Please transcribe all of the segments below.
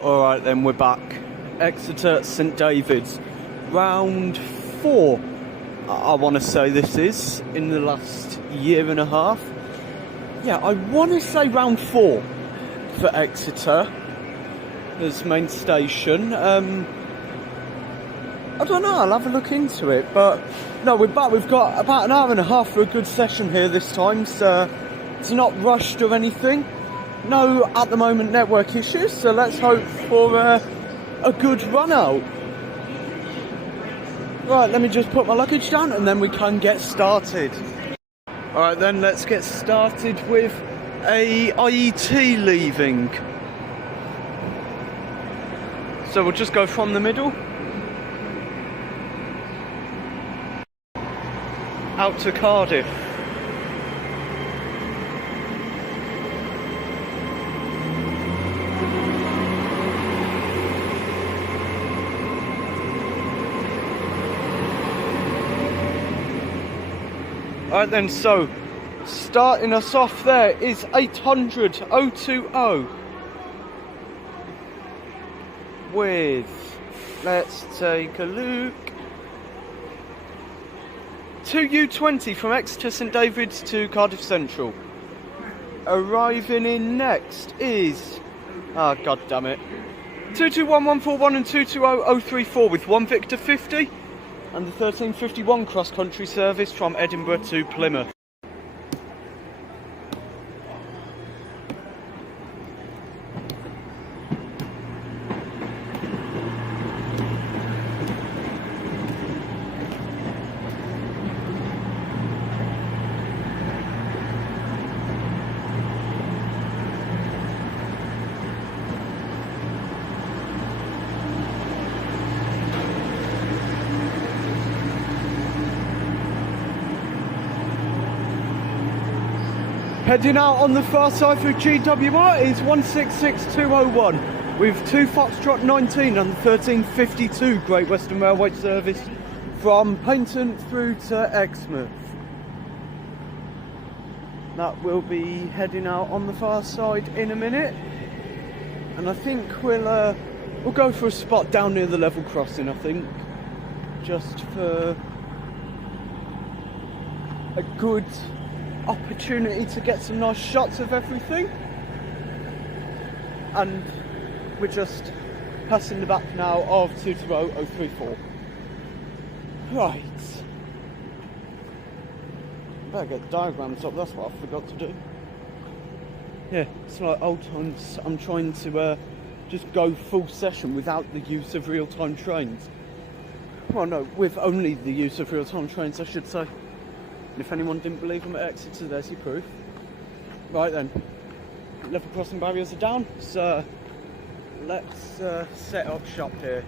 Alright then, we're back. Exeter St Davids. Round 4, I want to say this is, in the last year and a half. Yeah, I want to say round 4 for Exeter as main station. I don't know, I'll have a look into it. But no, we're back. We've got about an hour and a half for a good session here this time. So it's not rushed or anything. No, at the moment, network issues, so let's hope for a good run out. Right, let me just put my luggage down and then we can get started. Alright then, let's get started with a IET leaving. So we'll just go from the middle. Out to Cardiff. Alright then, so starting us off there is 800 020 with, let's take a look, 2U20 from Exeter St Davids to Cardiff Central. Arriving in next is, god damn it, 221141 and 220034 with 1 Victor 50. And the 1351 cross-country service from Edinburgh to Plymouth. Heading out on the far side for GWR is 166201 with 2 Foxtrot 19 and the 1352 Great Western Railway service from Paignton through to Exmouth. That will be heading out on the far side in a minute, and I think we'll go for a spot down near the level crossing, I think, just for a good opportunity to get some nice shots of everything. And we're just passing the back now of 220034. Right, better get diagrams up, that's what I forgot to do. Yeah, it's like old times. I'm trying to just go full session without the use of real-time trains. Well no, with only the use of real-time trains, I should say. And if anyone didn't believe I'm at Exeter, there's your proof. Right then, level crossing barriers are down, so let's set up shop here.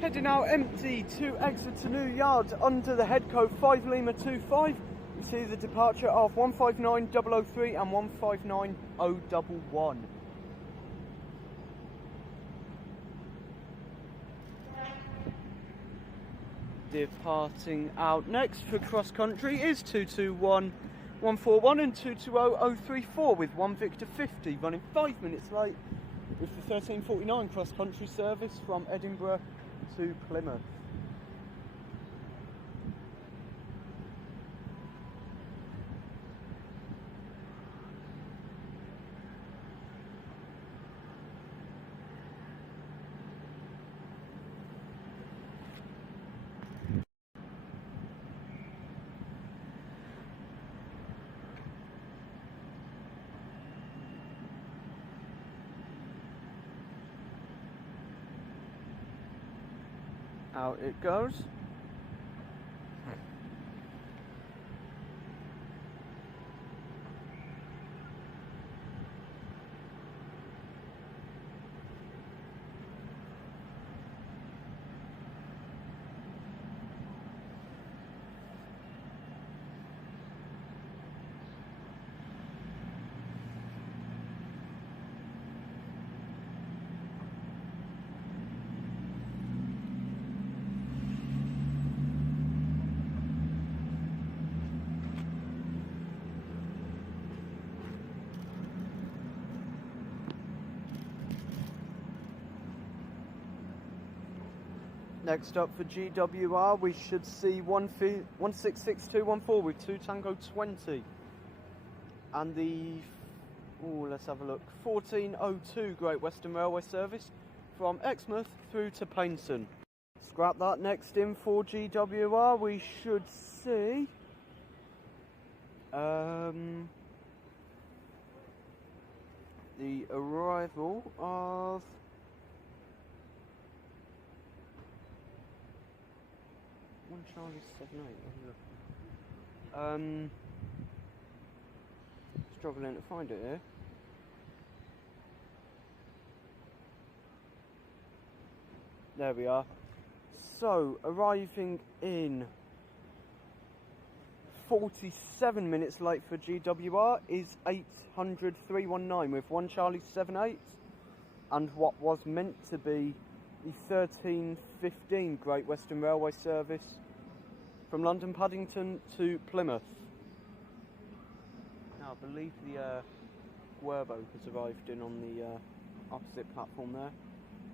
Heading out empty to Exeter New Yard under the head code 5 Lima 25. You see the departure of 159003 and 159011. Departing out next for cross country is 221141 and 220034 with 1 Victor 50, running 5 minutes late with the 1349 cross country service from Edinburgh to Plymouth. Out it goes. Next up for GWR, we should see 166214 with 2 Tango 20. And the, let's have a look, 1402 Great Western Railway service from Exmouth through to Painston. Scrap that. Next in for GWR, we should see the arrival of one Charlie 78. Struggling to find it here. There we are. So arriving in 47 minutes late for GWR is 800 319 with 1 Charlie 78 and what was meant to be the 1315 Great Western Railway service from London Paddington to Plymouth. Now I believe the Guerbo has arrived in on the opposite platform there.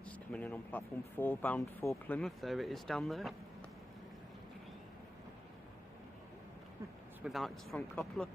It's coming in on platform 4 bound for Plymouth. There it is down there. It's without its front coupler.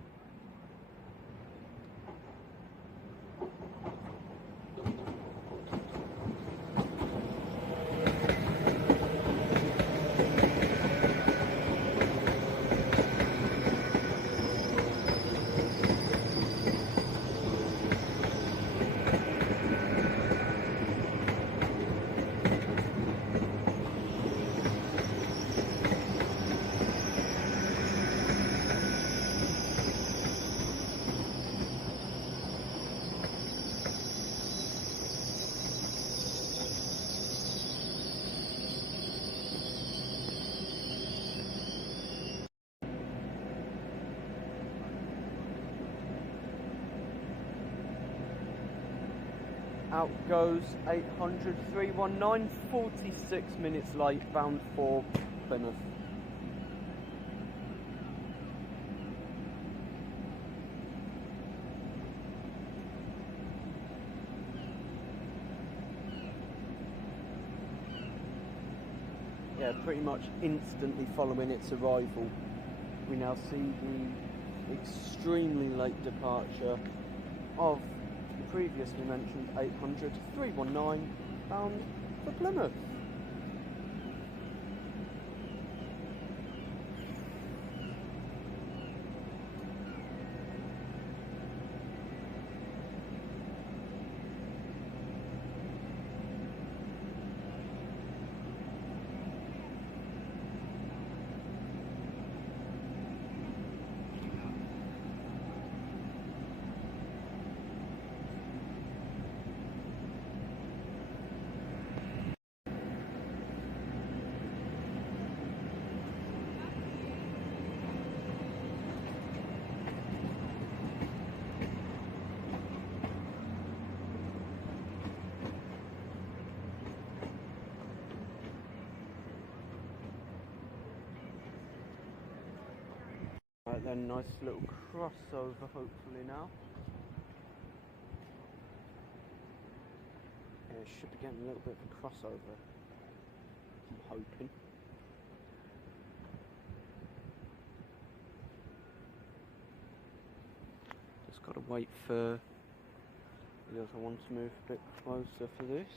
Out goes 800 319, 46 minutes late, bound for Plymouth. Yeah, pretty much instantly following its arrival, we now see the extremely late departure of the previously mentioned 800 319 bound for Plymouth. Right then, nice little crossover hopefully now. Yeah, should be getting a little bit of a crossover, I'm hoping. Just got to wait for the other one to move a bit closer for this.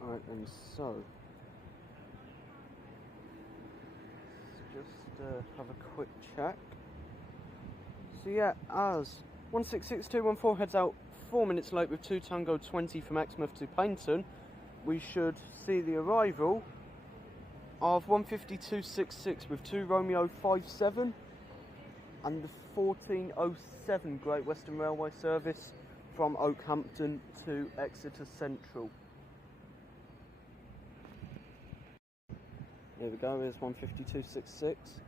Right then, so let's just have a quick check. So yeah, as 166214 heads out 4 minutes late with 2 Tango 20 from Exmouth to Paignton, we should see the arrival of 15266 with 2 Romeo 57 and the 1407 Great Western Railway service from Oakhampton to Exeter Central. Here we go, here's 15266.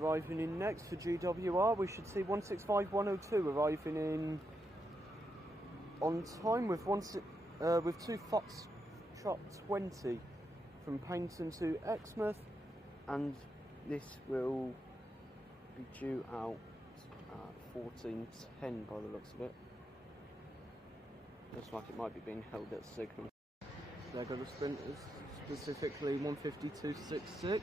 Arriving in next for GWR, we should see 165102 arriving in on time with 2 Foxtrot 20 from Paignton to Exmouth, and this will be due out at 14:10 by the looks of it. Looks like it might be being held at signal. There go the sprinters, specifically 15266.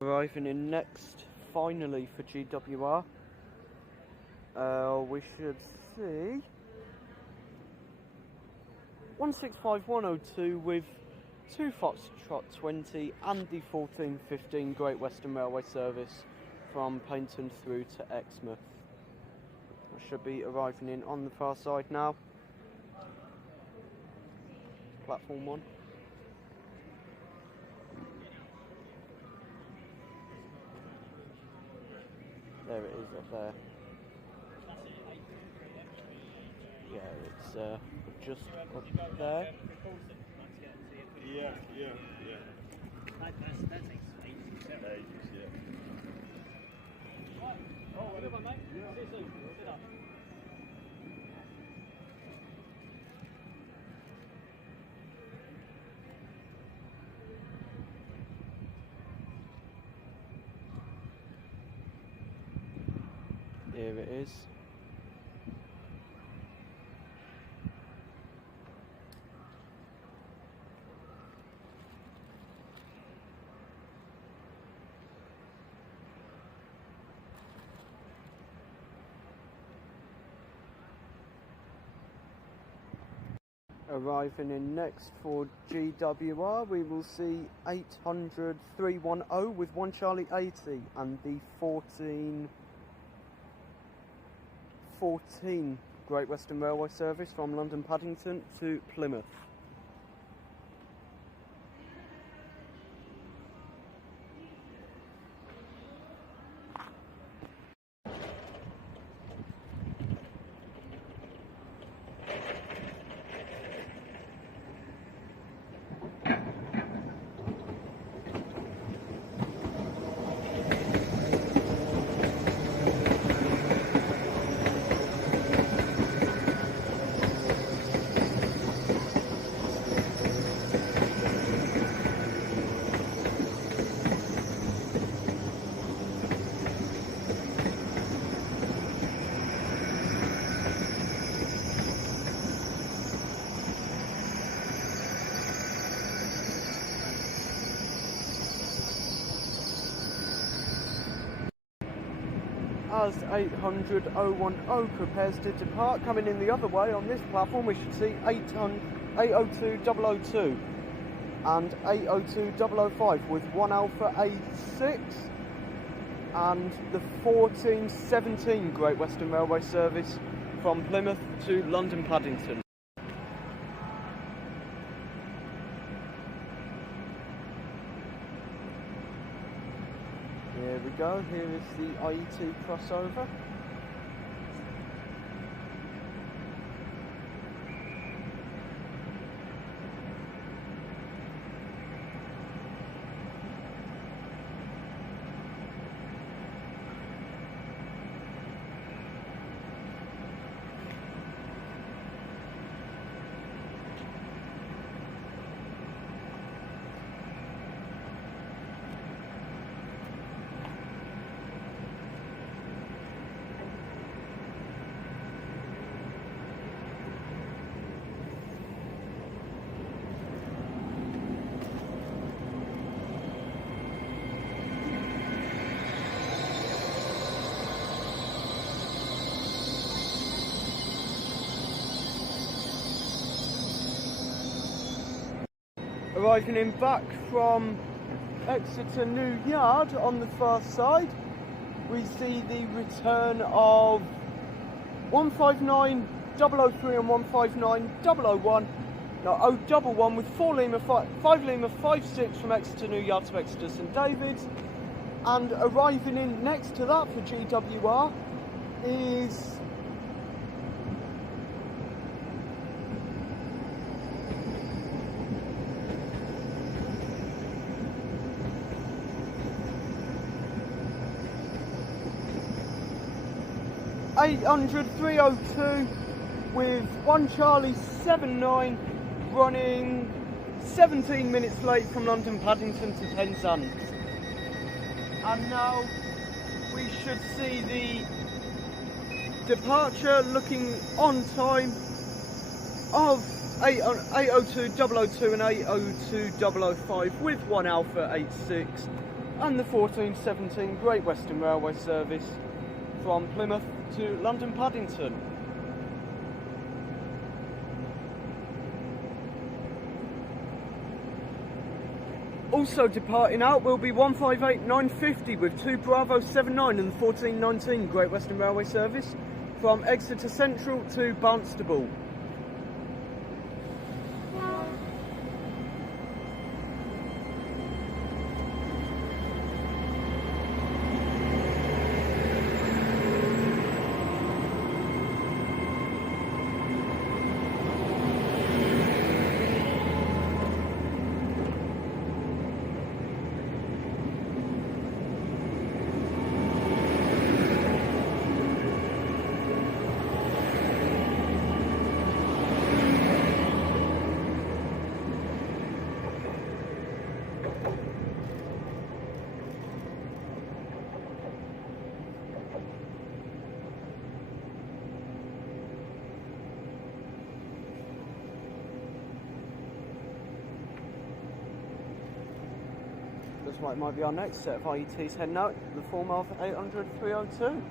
Arriving in next, finally, for GWR, we should see 165102 with 2 Foxtrot 20 and the 1415 Great Western Railway service from Paignton through to Exmouth. I should be arriving in on the far side now. Platform 1. There it is up there. Yeah, it's just up there. Yeah. That takes ages, yeah. Oh, good one, mate. See you soon. Sit up. Here it is. Arriving in next for GWR, we will see 800 310 with 1 Charlie 80 and the 14 Great Western Railway service from London Paddington to Plymouth. As 800 010 prepares to depart, coming in the other way on this platform, we should see 802 002 and 802 005 with 1 Alpha A6 and the 1417 Great Western Railway service from Plymouth to London Paddington. Here we go, here is the IE2 crossover. Arriving in back from Exeter New Yard on the far side, we see the return of 159003 and 159001. No, 011 with 5 Lima 56 from Exeter New Yard to Exeter St Davids. And arriving in next to that for GWR is (800-302) with 1 Charlie 79 running 17 minutes late from London Paddington to Penzance. And now we should see the departure looking on time of 802-002 and 802-005 with 1 Alpha 86 and the 1417 Great Western Railway service from Plymouth to London Paddington. Also departing out will be 158950 with 2 Bravo 79 and the 1419 Great Western Railway service from Exeter Central to Barnstable. Looks like it might be our next set of IETs heading out, the form of 800-302.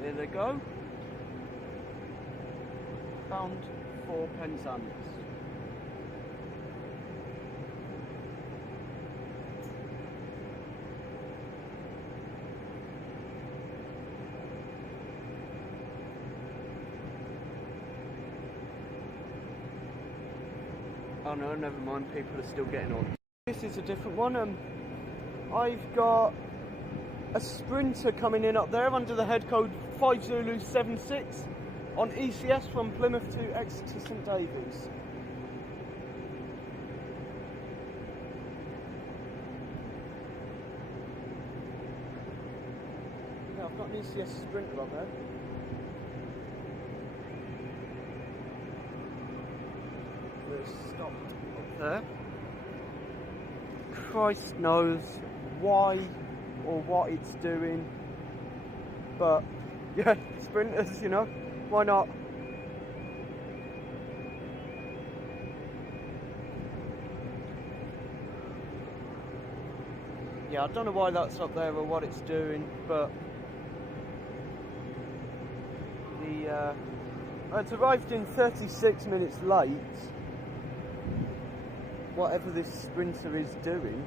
Here they go. Bound for Penzance. Oh no, never mind, people are still getting on. This is a different one. I've got a sprinter coming in up there under the head code 5Zulu76 on ECS from Plymouth to Exeter St Davids. Yeah, I've got an ECS sprinter up there. Let's stop up there. Christ knows why or what it's doing, but yeah, sprinters, you know, why not? Yeah, I don't know why that's up there or what it's doing, but it's arrived in 36 minutes late, whatever this sprinter is doing.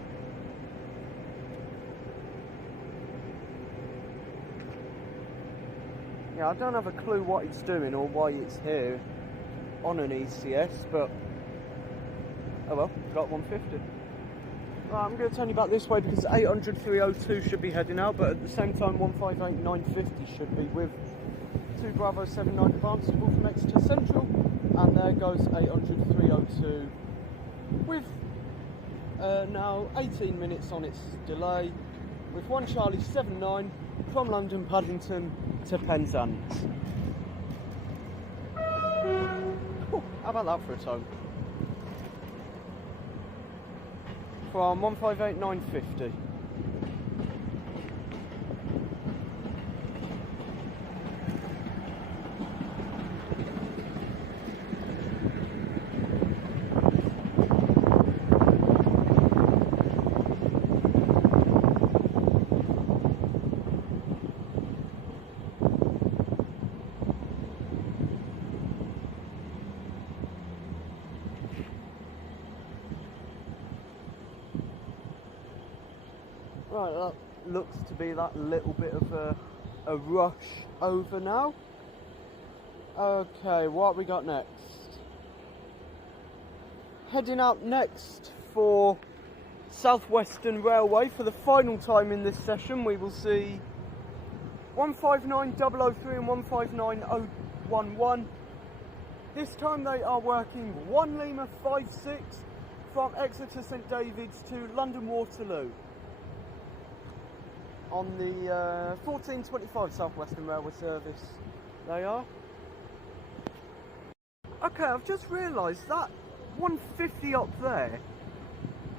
Yeah, I don't have a clue what it's doing or why it's here on an ECS, but oh well, got 150. Right, I'm going to turn you back this way because 800-302 should be heading out, but at the same time 158950 should be with 2 Bravo 79 Barnstable from Exeter Central, and there goes 800-302 with now 18 minutes on its delay, with 1 Charlie 79 from London Paddington to Penzance. Ooh, how about that for a tone? From 158950. looks to be that little bit of a rush over now. Okay, what we got next? Heading out next for South Western Railway for the final time in this session. We will see 159003 and 159011. This time they are working 1 Lima 56 from Exeter St Davids to London Waterloo on the 1425 South Western Railway service. They are. Okay, I've just realised that 150 up there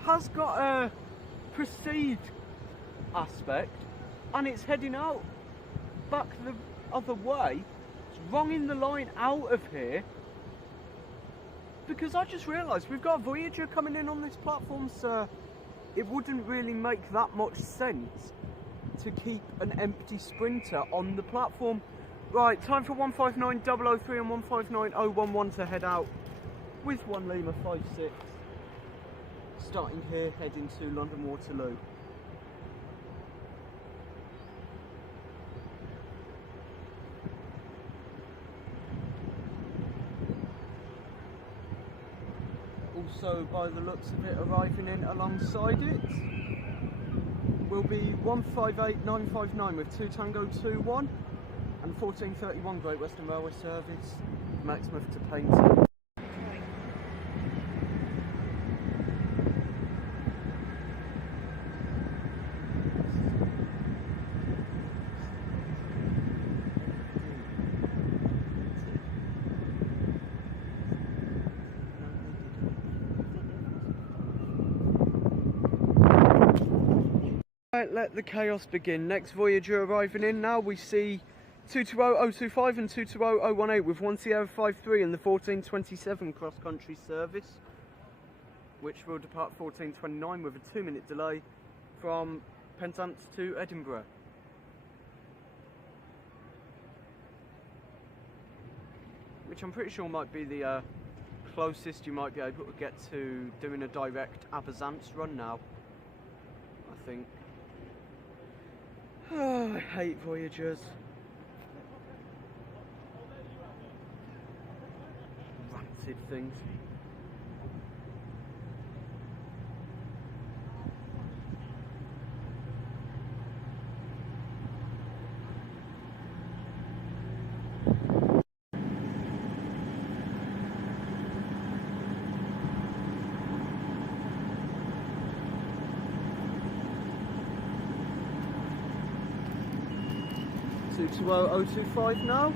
has got a proceed aspect and it's heading out back the other way. It's wronging the line out of here because I just realised we've got a Voyager coming in on this platform, so it wouldn't really make that much sense to keep an empty Sprinter on the platform. Right, time for 159003 and 159011 to head out with 1 Lima 56. Starting here, heading to London Waterloo. Also, by the looks of it, arriving in alongside it will be 158959 with 2 Tango 21 and 1431 Great Western Railway service, Maxmouth to Paynton. Right, let the chaos begin. Next Voyager arriving in now. We see 220025 and 220018 with 1 Sierra 53 in the 1427 cross-country service, which will depart 1429 with a 2-minute delay from Penzance to Edinburgh. Which I'm pretty sure might be the closest you might be able to get to doing a direct Abazance run now, I think. Oh, I hate Voyagers. Rancid things. To 20025 now.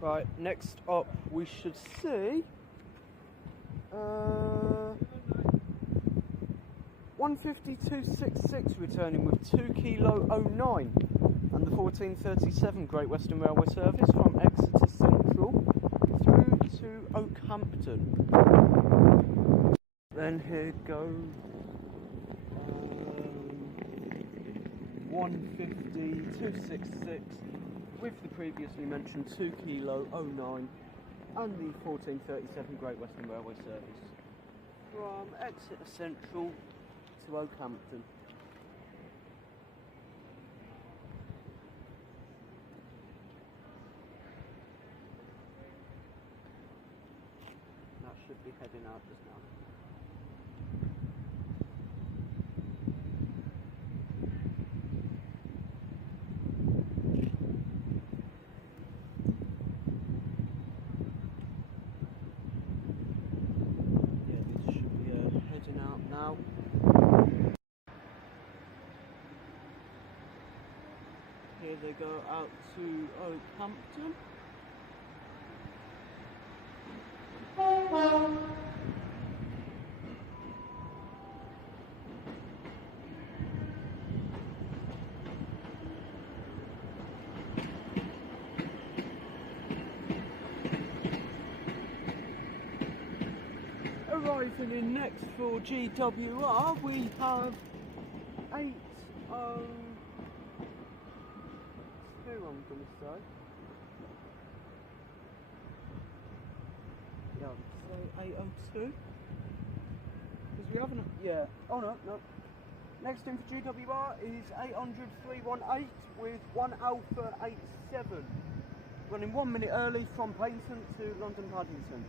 Right, next up we should see 15266 returning with 2 Kilo 09 and the 1437 Great Western Railway service from Exeter Central through to Oakhampton. Then here goes 15266 with the previously mentioned 2 Kilo 09 and the 1437 Great Western Railway service from Exeter Central to Oakhampton. be heading out just now. Yeah, this should be heading out now. Here they go out to Oakhampton. Arriving in next for GWR, we have 802, I'm going to say. Yeah, I'll say 802. Because we haven't, yeah, oh no. Next in for GWR is 800-318 with 1 Alpha 87. Running 1 minute early from Paignton to London Paddington.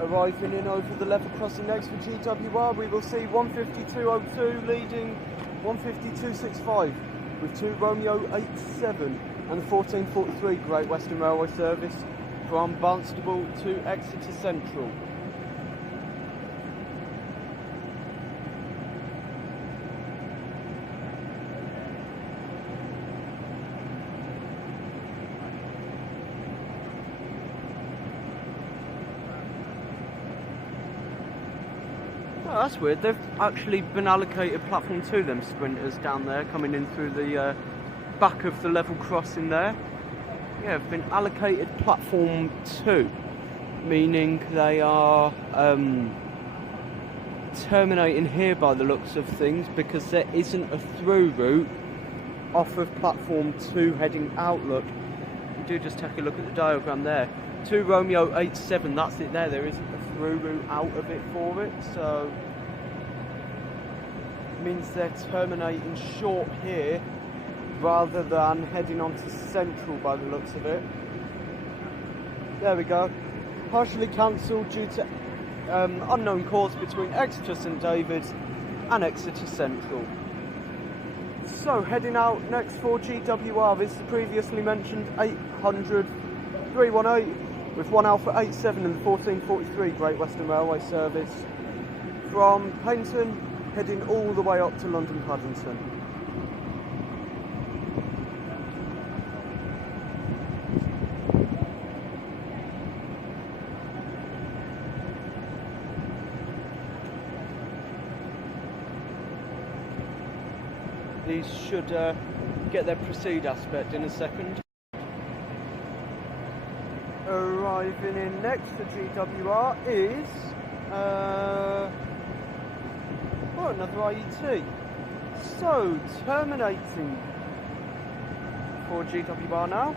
Arriving in over the level crossing next for GWR, we will see 152.02 leading 152.65 with 2 Romeo 87 and the 1443 Great Western Railway service from Barnstable to Exeter Central. Oh, that's weird. They've actually been allocated platform 2, them sprinters down there, coming in through the back of the level crossing there. Yeah, they've been allocated platform 2, meaning they are terminating here by the looks of things, because there isn't a through route off of platform 2 heading outlook. You do just take a look at the diagram there. 2 Romeo 87, that's it there. There isn't a through route out of it for it, so it means they're terminating short here rather than heading on to Central by the looks of it. There we go. Partially cancelled due to unknown cause between Exeter St Davids and Exeter Central. So heading out next for GWR, this is the previously mentioned 800-318 with 1 Alpha 87 and the 1443 Great Western Railway service from Paignton heading all the way up to London Paddington. These should get their proceed aspect in a second. Arriving in next for GWR is another IET. So terminating for GWR now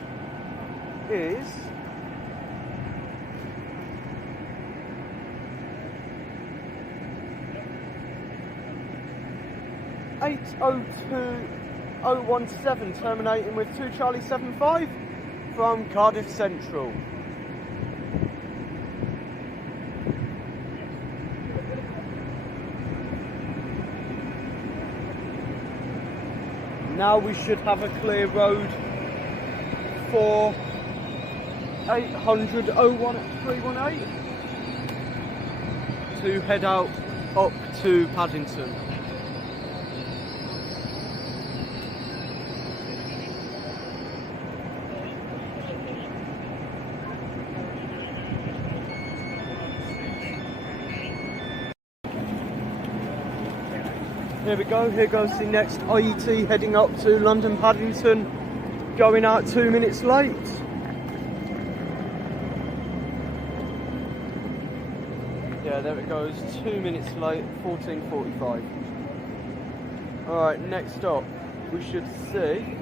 is 802.017, terminating with 2 Charlie 75 from Cardiff Central. Now we should have a clear road for 800-01318 to head out up to Paddington. Here we go, here goes the next IET heading up to London Paddington, going out 2 minutes late. Yeah, there it goes, 2 minutes late, 14:45. Alright, next up we should see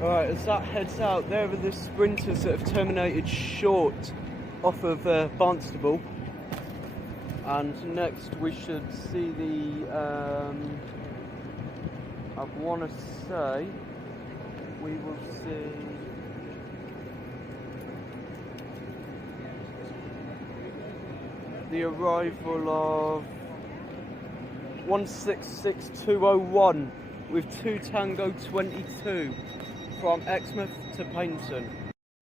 Alright, as that heads out, there are the sprinters that have terminated short off of Barnstable. And next we should see the, I want to say, we will see the arrival of 166201 with 2 Tango 22 from Exmouth to Paignton.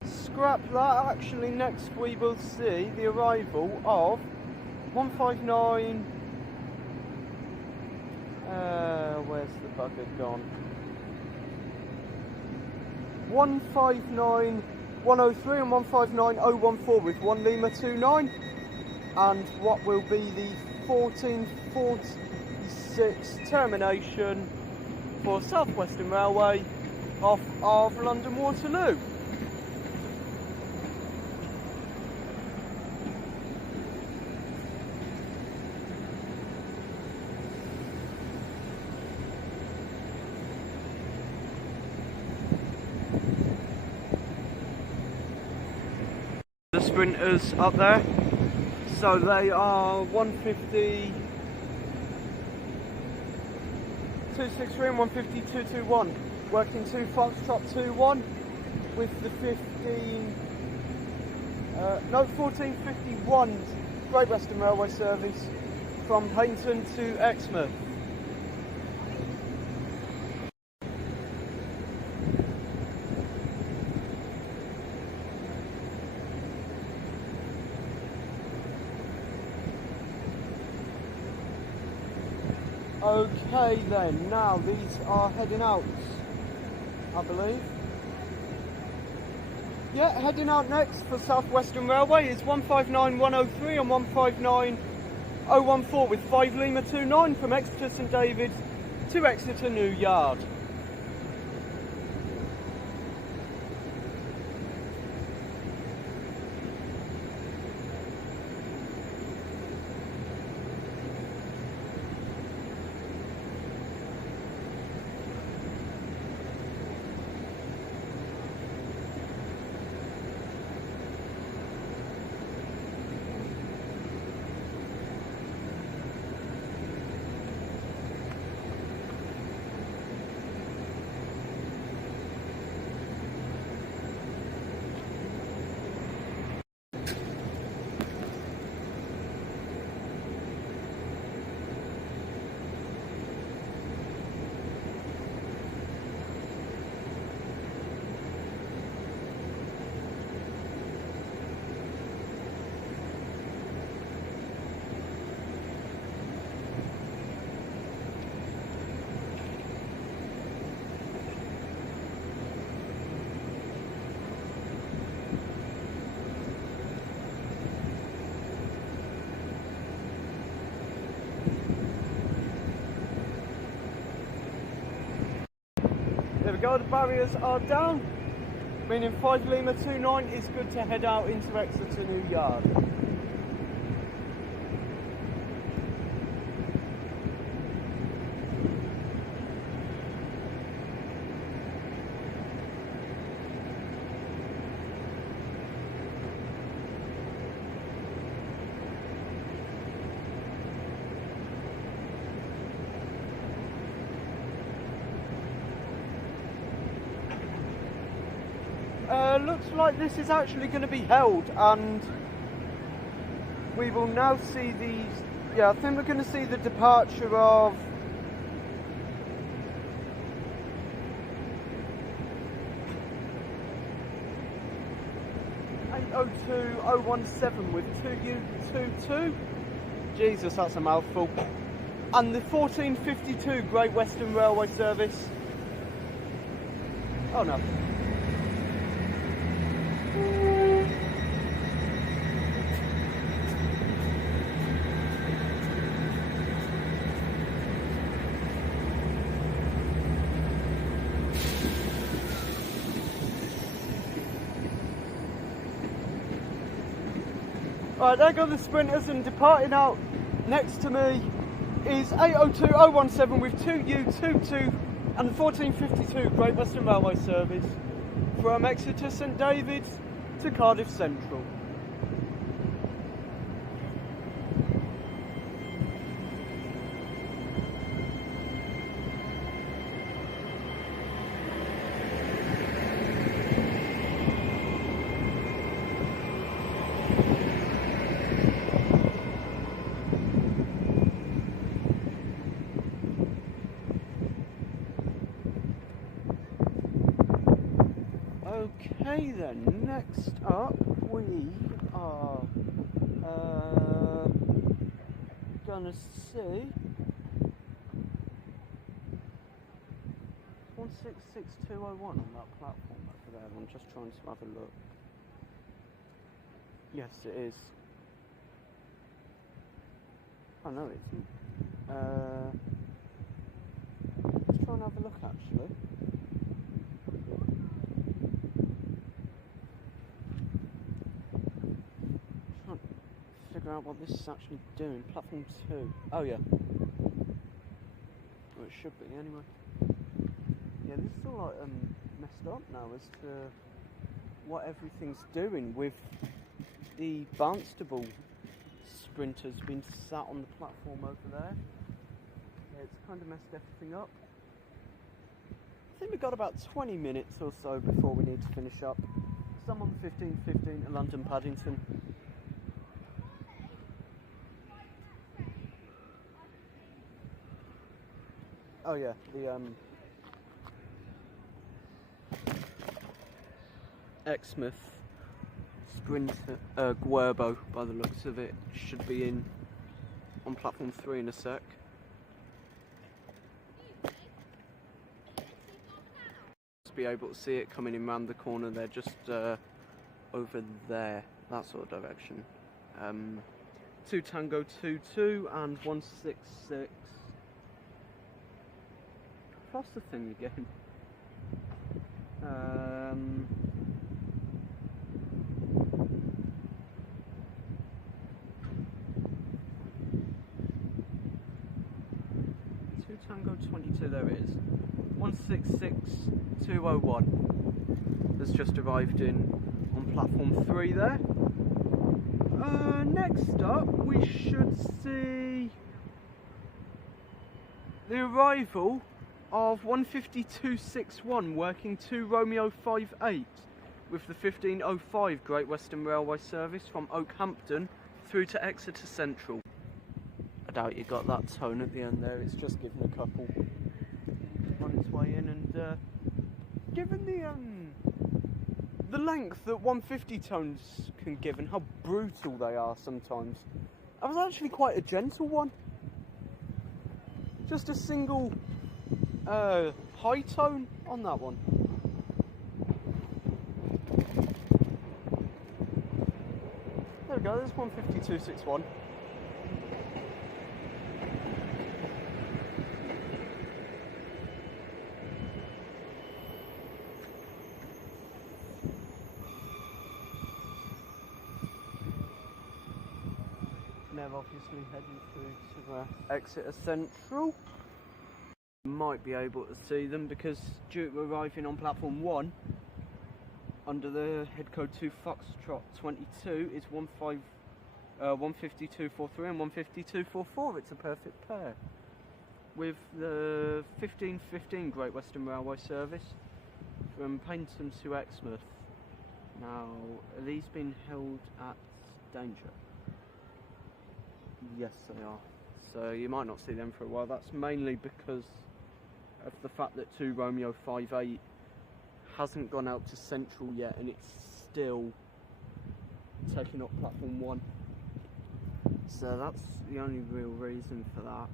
Scrap that, actually next we will see the arrival of 159, where's the bugger gone? 159103 and 159014 with 1 Lima 29, and what will be the 1446 termination for South Western Railway off of London Waterloo. The sprinters up there, so they are 150 263 and 150 221, working 2 Foxtrot 21 with the 1451 Great Western Railway service from Paignton to Exmouth. Okay then, now these are heading out, I believe. Yeah, heading out next for South Western Railway is 159103 and 159014 with 5 Lima 29 from Exeter St Davids to Exeter New Yard. There we go, the barriers are down, meaning 5 Lima 29 is good to head out into Exeter New Yard. Looks like this is actually going to be held, and we will now see these. Yeah, I think we're going to see the departure of (802.017) with 2U22. Jesus, that's a mouthful. And the 1452 Great Western Railway service. Oh no. Right, there go the sprinters, and departing out next to me is 802017 with 2U22 and 1452 Great Western Railway service from Exeter St Davids to Cardiff Central. Okay then, next up we are gonna see 166201 on that platform over there. I'm just trying to have a look. Yes, it is. Oh no, it isn't. Let's try and have a look actually. Figure out what this is actually doing. Platform 2. Oh yeah. Well, it should be anyway. Yeah, this is all like messed up now as to what everything's doing with the Barnstable sprinters being sat on the platform over there. Yeah, it's kind of messed everything up. I think we've got about 20 minutes or so before we need to finish up. Some on the 1515 to London Paddington. Oh yeah, the Exmouth Sprinter Guerbo, by the looks of it, should be in on platform 3 in a sec. Be able to see it coming in round the corner there, just over there, that sort of direction. 2 Tango 22 and 166. What's the thing again? 2 Tango 22, there it is. 166201 has just arrived in on platform 3 there. Next up we should see the arrival of 15261 working 2 Romeo 58 with the 1505 Great Western Railway service from Oakhampton through to Exeter Central. I doubt you got that tone at the end there, it's just given a couple on its way in, and given the length that 150 tones can give and how brutal they are sometimes, that was actually quite a gentle one. Just a single high tone on that one. There we go, there's 15261. They're obviously heading through to Exeter Central. You might be able to see them because due to arriving on platform 1 under the head code 2 Foxtrot 22 is 15243 and 15244. It's a perfect pair with the 1515 Great Western Railway service from Paynton to Exmouth. Now, are these being held at danger? Yes, they are. So you might not see them for a while. That's mainly because of the fact that 2 Romeo 58 hasn't gone out to Central yet, and it's still taking up platform 1. So that's the only real reason for that.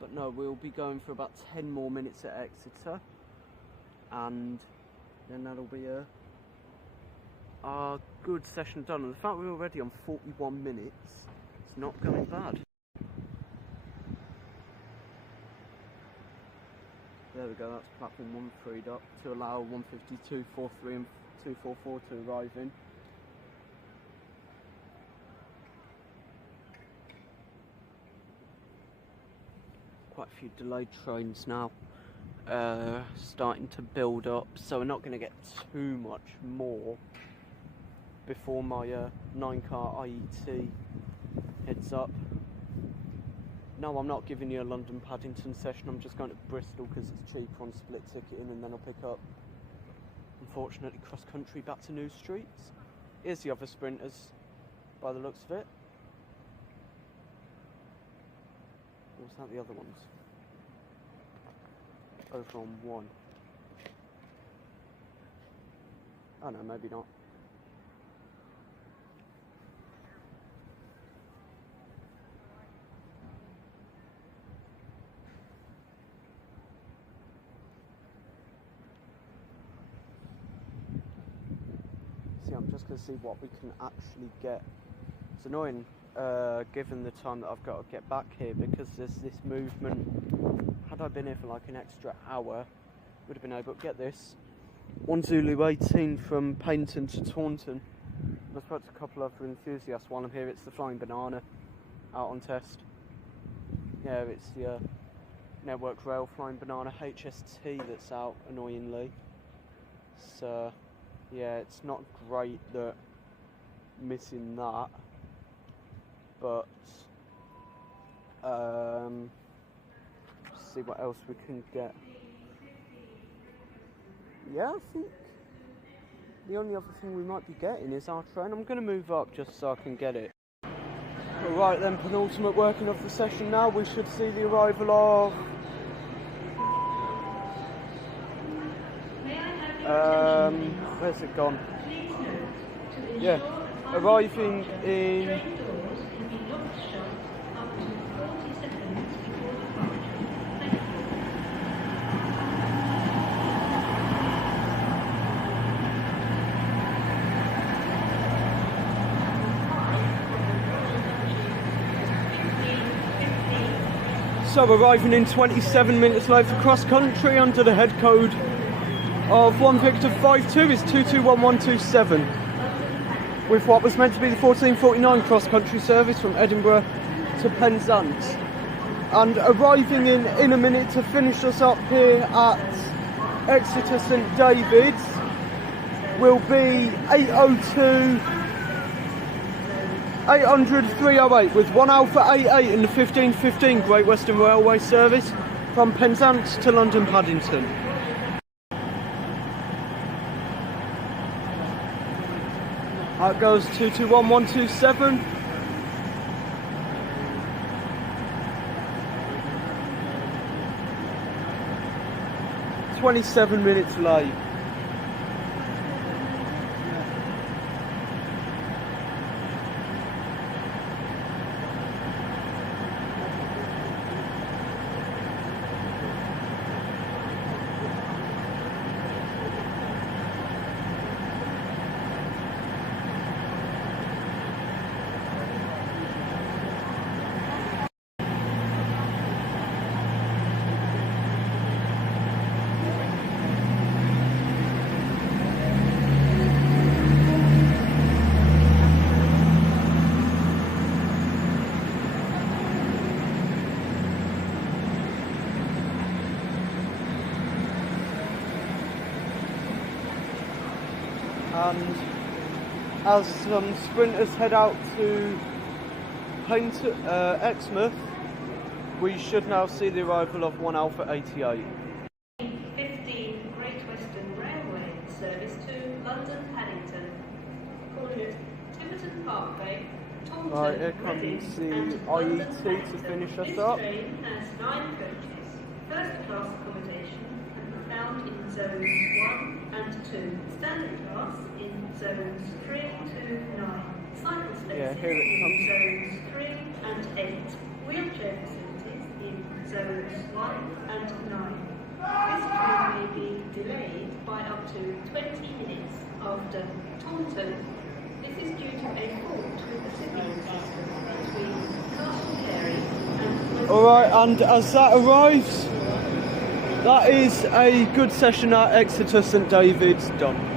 But no, we'll be going for about 10 more minutes at Exeter, and then that'll be a good session done. And the fact we're already on 41 minutes, it's not going bad. There we go, that's platform 1 freed up to allow 150, 243 and 244 to arrive in. Quite a few delayed trains now starting to build up, so we're not going to get too much more before my 9-car IET heads up. No, I'm not giving you a London Paddington session, I'm just going to Bristol because it's cheaper on split ticketing, and then I'll pick up, unfortunately, cross-country back to New Streets. Here's the other sprinters, by the looks of it. Or was that the other ones? Over on 1. Oh no, maybe not. See, I'm just going to see what we can actually get. It's annoying given the time that I've got to get back here, because there's this movement. Had I been here for like an extra hour, would have been able to get this. 1 Zulu 18 from Paignton to Taunton. I spoke to a couple of other enthusiasts while I'm here. It's the Flying Banana out on test. Yeah, it's the Network Rail Flying Banana HST that's out, annoyingly. So, yeah, it's not great that missing that, but see what else we can get. Yeah, I think the only other thing we might be getting is our train. I'm going to move up just so I can get it. Alright then, penultimate working of the session now. We should see the arrival of where's it gone? Yeah, arriving in arriving in 27 minutes late for cross-country under the head code of 1 Victor 52 is 221127, with what was meant to be the 1449 cross-country service from Edinburgh to Penzance. And arriving in a minute to finish us up here at Exeter St Davids will be 800 308 with 1 Alpha 88 in the 1515 Great Western Railway service from Penzance to London Paddington. That goes 221127. "27 minutes late. And as some sprinters head out to Exmouth, we should now see the arrival of 1 Alpha 88. 15 Great Western Railway service to London Paddington, calling at Tiverton Parkway, Taunton, Right, here Reading comes the and London IET to Paddington. finish us This up. train has 9 coaches, first class accommodation can be found in zones 1 and 2, standard class in zones 3 to 9, cycle spaces here it in zones 3 and 8, wheelchair facilities in zones 1 and 9. This train may be delayed by up to 20 minutes after Taunton. This is due to a fault with the signalling system between Castle Carey and... Alright, and as that arrives, That is a good session at Exeter St Davids done.